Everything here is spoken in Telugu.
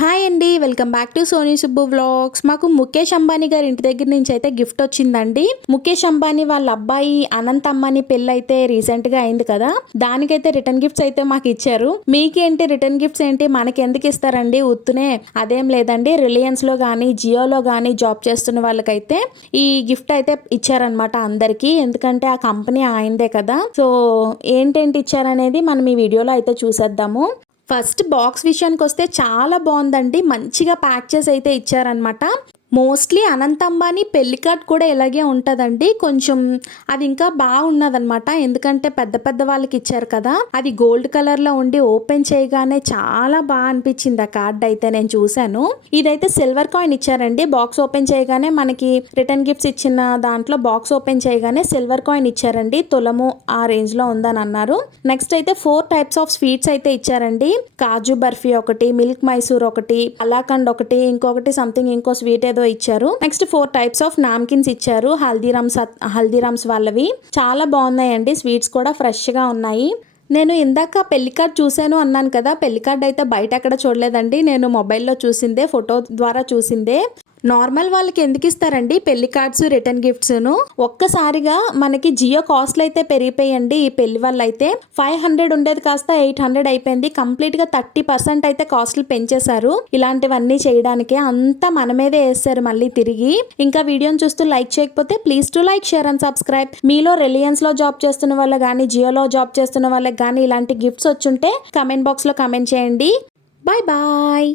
హాయ్ అండి welcome back to Soni Subbu vlogs. మాకు ముఖేష్ అంబానీ గారి ఇంటి దగ్గర నుంచి అయితే గిఫ్ట్ వచ్చిందండి. ముఖేష్ అంబానీ వాళ్ళ అబ్బాయి అనంత్ అంబానీ పెళ్ళి అయితే రీసెంట్గా అయింది కదా. దానికైతే రిటర్న్ గిఫ్ట్స్ అయితే మాకు ఇచ్చారు. మీకేంటి రిటర్న్ గిఫ్ట్స్ ఏంటి? మనకి ఎందుకు ఇస్తారండి? ఉత్తునే అదేం లేదండి. రిలయన్స్లో కానీ జియోలో కానీ జాబ్ చేస్తున్న వాళ్ళకైతే ఈ గిఫ్ట్ అయితే ఇచ్చారనమాట అందరికీ. ఎందుకంటే ఆ కంపెనీ ఆయిందే కదా. సో ఏంటేంటి ఇచ్చారనేది మనం ఈ వీడియోలో అయితే చూసేద్దాము. ఫస్ట్ బాక్స్ విషయానికి వస్తే చాలా బాగుందండి. మంచిగా ప్యాక్ చేసి అయితే ఇచ్చారనమాట మోస్ట్లీ అనంతంబాని అంబానీ పెళ్ళి కార్డ్ కూడా ఇలాగే ఉంటుందండి. కొంచెం అది ఇంకా బాగున్నదనమాట ఎందుకంటే పెద్ద పెద్ద వాళ్ళకి ఇచ్చారు కదా. అది గోల్డ్ కలర్లో ఉండి ఓపెన్ చేయగానే చాలా బాగా అనిపించింది ఆ కార్డ్ అయితే నేను చూశాను. ఇదైతే సిల్వర్ కాయిన్ ఇచ్చారండి. బాక్స్ ఓపెన్ చేయగానే మనకి రిటర్న్ గిఫ్ట్స్ ఇచ్చిన దాంట్లో బాక్స్ ఓపెన్ చేయగానే సిల్వర్ కాయిన్ ఇచ్చారండి. తులము ఆ రేంజ్లో ఉందని అన్నారు. నెక్స్ట్ అయితే ఫోర్ టైప్స్ ఆఫ్ స్వీట్స్ అయితే ఇచ్చారండి. కాజు బర్ఫీ ఒకటి మిల్క్ మైసూర్ ఒకటి అలాకండ్ ఒకటి ఇంకొకటి సంథింగ్ ఇంకో స్వీట్ ఏదో ఇచ్చారు. Next four types of namkeens ఇచ్చారు. హల్దీరామ్స్ హల్దీరామ్స్ వాళ్ళవి. చాలా బాగున్నాయండి. స్వీట్స్ కూడా ఫ్రెష్గా ఉన్నాయి. నేను ఇందాక పెళ్ళి కార్డ్ చూశాను అన్నాను కదా పెళ్ళి కార్డ్ అయితే బయట ఎక్కడ చూడలేదండి. నేను మొబైల్లో చూసిందే ఫోటో ద్వారా చూసిందే. నార్మల్ వాళ్ళకి ఎందుకు ఇస్తారండి పెళ్ళి కార్డ్స్ రిటర్న్ గిఫ్ట్స్ను? ఒక్కసారిగా మనకి జియో కాస్ట్లు అయితే పెరిగిపోయండి ఈ పెళ్ళి వల్ల అయితే. ఫైవ్ హండ్రెడ్ ఉండేది కాస్త ఎయిట్ హండ్రెడ్ అయిపోయింది. కంప్లీట్గా థర్టీ పర్సెంట్ అయితే కాస్ట్లు పెంచేశారు. ఇలాంటివన్నీ చేయడానికి అంతా మన మీదే వేస్తారు మళ్ళీ తిరిగి. ఇంకా వీడియోని చూస్తూ లైక్ చేయకపోతే please to like share and subscribe. మీలో రిలయన్స్లో జాబ్ చేస్తున్న వాళ్ళు కానీ జియోలో జాబ్ చేస్తున్న వాళ్ళకి కానీ ఇలాంటి గిఫ్ట్స్ వచ్చుంటే కమెంట్ బాక్స్లో కమెంట్ చేయండి. Bye bye